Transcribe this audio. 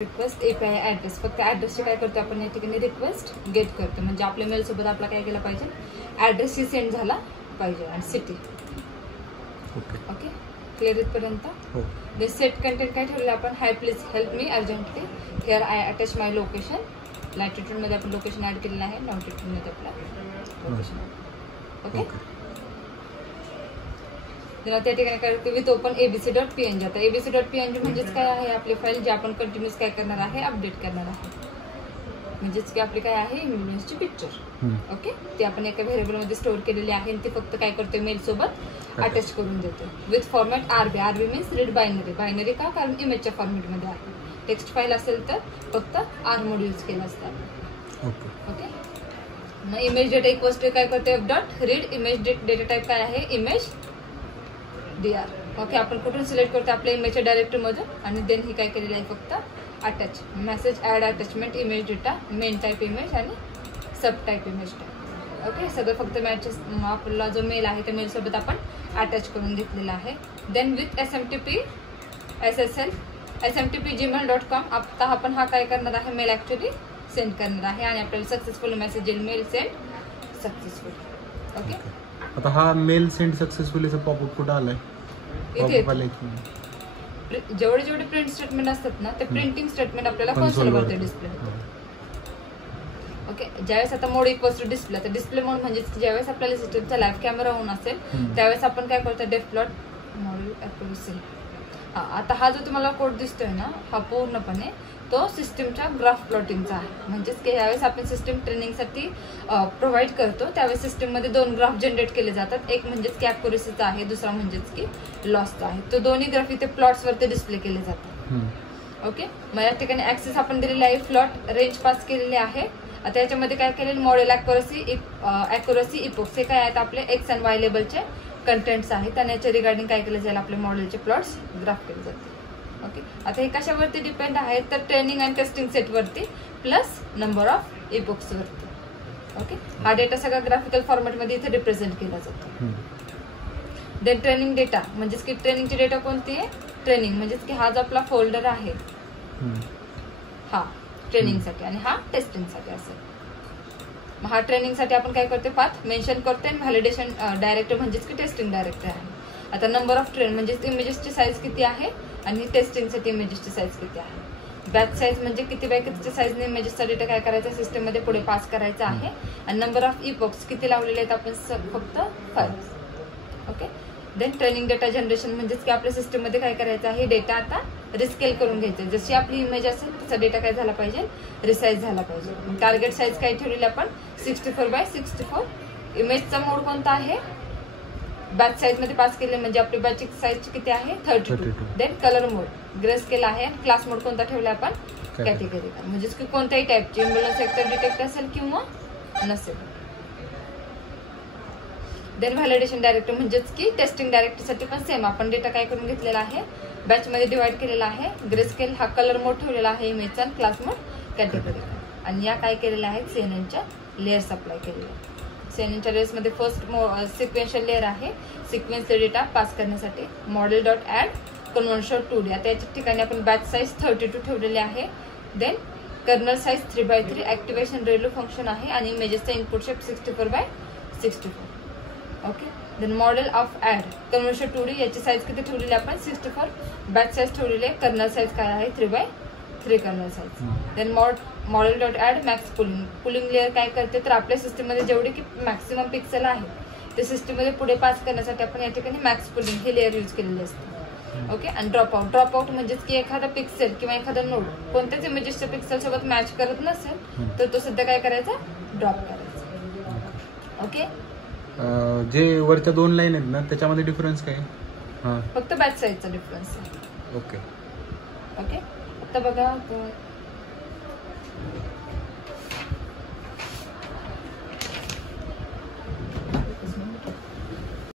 Request API address, फक्त ॲड्रेसची काय करतो आपण या ठिकाणी रिक्वेस्ट गेट करतो, म्हणजे आपल्या मेलसोबत आपला काय केला पाहिजे, ॲड्रेसही सेंड झाला पाहिजे आणि सिटी. ओके क्लिअर इथपर्यंत. द सेट कंटेंट काय ठेवलं आपण, hi please help me urgently, here I attach my location. लॅटिट्यूडमध्ये आपण लोकेशन ॲड केलेलं आहे, लॉंगिट्यूडमध्ये आपला लोकेशन. ओके त्या ठिकाणी काय करतो विथ ओपन abc.png. आता abc.png म्हणजेच काय आहे, आपली फाईल जी आपण कंटिन्यूस काय करणार आहे, अपडेट करणार आहे, म्हणजेच की आपली काय आहे इमेजची पिक्चर. ओके ती आपण एका व्हेरिएबलमध्ये स्टोअर केलेली आहे आणि ती फक्त काय करते मेल सोबत अटॅच करून देते with format RB. RB means read binary. Binary का, कारण इमेजच्या फॉर्मॅटमध्ये आहे. टेक्स्ट फाईल असेल तर फक्त आर मोड यूज केला असतात. ओके मग इमेज डेटा इक्वल्स टू काय करते dot read image data type काय आहे, इमेज dr. ओके आपण कुठून सिलेक्ट करतो, आपल्या इमेजच्या डायरेक्टरीमधून, आणि देन ही काय केलेली आहे फक्त attach message add attachment image data main type image आणि sub type image type. Okay सगळं फक्त मॅचेस आपला जो मेल आहे त्या मेलसोबत आपण अटॅच करून घेतलेला आहे. Then with SMTP SSL SMTP gmail.com. आता आपण हा काय करणार आहे, मेल ॲक्च्युली सेंड करणार आहे आणि आपल्याला सक्सेसफुल मेसेज येईल, मेल सेंड सक्सेसफुल. ओके आता हा मेल सेंड सक्सेसफुलीचा पॉपअप कुठं आलाय, इथे जेवढे जेवढे प्रिंट स्टेटमेंट असतात ना, ते प्रिंटिंग स्टेटमेंट आपल्याला कन्सोलवरती डिस्प्ले होते. ओके ज्यावेळेस आता मोड इक्वल्स टू डिस्प्ले, तर डिस्प्ले मोड म्हणजे ज्यावेळेस आपल्याला सिस्टमचा लाईव्ह कॅमेरा ऑन असेल त्यावेळेस आपण काय करतो, डेफ प्लॉट मॉड्यूल ॲक्युरेसी. आता हा जो तुम्हाला कोड दिसतोय ना, हा पूर्णपणे तो सिस्टमच्या ग्राफ प्लॉटिंगचा आहे. म्हणजेच की यावेळेस आपण सिस्टम ट्रेनिंगसाठी प्रोव्हाइड करतो, त्यावेळेस सिस्टममध्ये दोन ग्राफ जनरेट केले जातात. एक म्हणजेच की ॲक्युरेसीचा आहे, दुसरा म्हणजेच की लॉसचा आहे. तो दोन्ही ग्राफ इथे प्लॉट्सवरती डिस्प्ले केले जातात. ओके मग या ठिकाणी ऍक्सेस आपण दिलेला आहे, प्लॉट रेंज पास केलेले आहे. आता याच्यामध्ये काय केलेलं, मॉडेल ॲक्युरेसी इपोक्स हे काय आहेत, आपले एक्स अँड वाय लेबलचे कंटेंट्स आहेत आणि याच्या रिगार्डिंग काय केलं जाईल, आपले मॉडेलचे प्लॉट्स ग्राफ केले जातील. ओके आता हे कशावरती डिपेंड आहे, तर ट्रेनिंग अँड टेस्टिंग सेटवरती प्लस नंबर ऑफ इपोक्स वरती. ओके हा डेटा सगळा ग्राफिकल फॉर्मॅटमध्ये इथे रिप्रेझेंट केला जातो. देन ट्रेनिंग डेटा, म्हणजेच की ट्रेनिंगची डेटा कोणती आहे, ट्रेनिंग म्हणजेच की हा जो आपला फोल्डर आहे हा ट्रेनिंगसाठी आणि हा टेस्टिंगसाठी असेल. मग हा ट्रेनिंगसाठी आपण काय करतो, पाथ मेन्शन करतो आणि व्हॅलिडेशन डायरेक्टर म्हणजेच की टेस्टिंग डायरेक्टर आहे. आता नंबर ऑफ ट्रेन म्हणजेच इमेजेसची साईज किती आहे आणि टेस्टिंगसाठी इमेजेसची साईज किती आहे. बॅच साईज म्हणजे किती बाय कितीच्या साईजने इमेजेसचा डेटा काय करायचा, सिस्टममध्ये पुढे पास करायचा आहे. आणि नंबर ऑफ इपोक्स किती लावलेले आहेत आपण, फक्त 5. Okay then training data generation म्हणजेच की आपल्या सिस्टममध्ये काय करायचं आहे, डेटा आता रिस्केल करून घ्यायचं. जशी आपली इमेज असेल तसा डेटा काय झाला पाहिजे, रिसाईज झाला पाहिजे. टार्गेट साईज काय ठेवलेली आपण 64x64. इमेजचा मोड कोणता आहे, बॅच साईज मध्ये पास केले म्हणजे आपली बॅच साईज किती आहे 32. देन कलर मोड ग्रे स्केल आहे. क्लास मोड कोणता ठेवला आपण, कॅटेगरी, म्हणजेच की कोणत्याही टाईपची एम्ब्युलन्स सेक्टर डिटेक्ट असेल किंवा नसेल. देन व्हॅलिडेशन डायरेक्टर म्हणजेच की टेस्टिंग डायरेक्टरसाठी पण सेम आपण डेटा काय करून घेतलेला आहे, बॅच मध्ये डिवाइड केलेला आहे. ग्रे स्केल हा कलर मोड ठेवलेला आहे इमेजचा, क्लास मोड कॅटेगरी. आणि या काय केलेल्या आहेत, सीएनएनच्या लेअर्स अप्लाय केलेल्या. सीएनएनच्या लेअर्समध्ये फर्स्ट सिक्वेन्शियल लेअर आहे, सिक्वेन्शियल डेटा पास करण्यासाठी. Model dot add conversion 2D. आता याच्या ठिकाणी आपण बॅच साईज 32 ठेवलेले आहे. Then kernel size 3x3, activation relu function आहे आणि इमेजेसचा input shape 64x64. Okay then model of add conversion 2D याची साईज किती ठेवलेली आपण 64. बॅच साईज ठेवलेली आहे. कर्नल साईज काय आहे 3x3 kernel size. Then model dot add max pooling layer काय करते, तर आपल्या सिस्टममध्ये जेवढे की मॅक्सिमम पिक्सेल आहे ते सिस्टममध्ये पुढे पास करण्यासाठी आपण या ठिकाणी मॅक्स पुलिंग हे लेअर यूज केलेले असते. ओके आणि ड्रॉपआउट म्हणजेच की एखादा पिक्सेल किंवा एखादा नोड कोणत्याच इमेजेसच्या पिक्सेल सोबत मॅच करत नसेल तर तो सध्या काय करायचा, ड्रॉप करायचा. ओके जे वरच्या 2 लाईन आहेत ना त्याच्यामध्ये डिफरन्स काय, फक्त बॅच साईजचा डिफरन्स आहे. ओके ओके आता बघा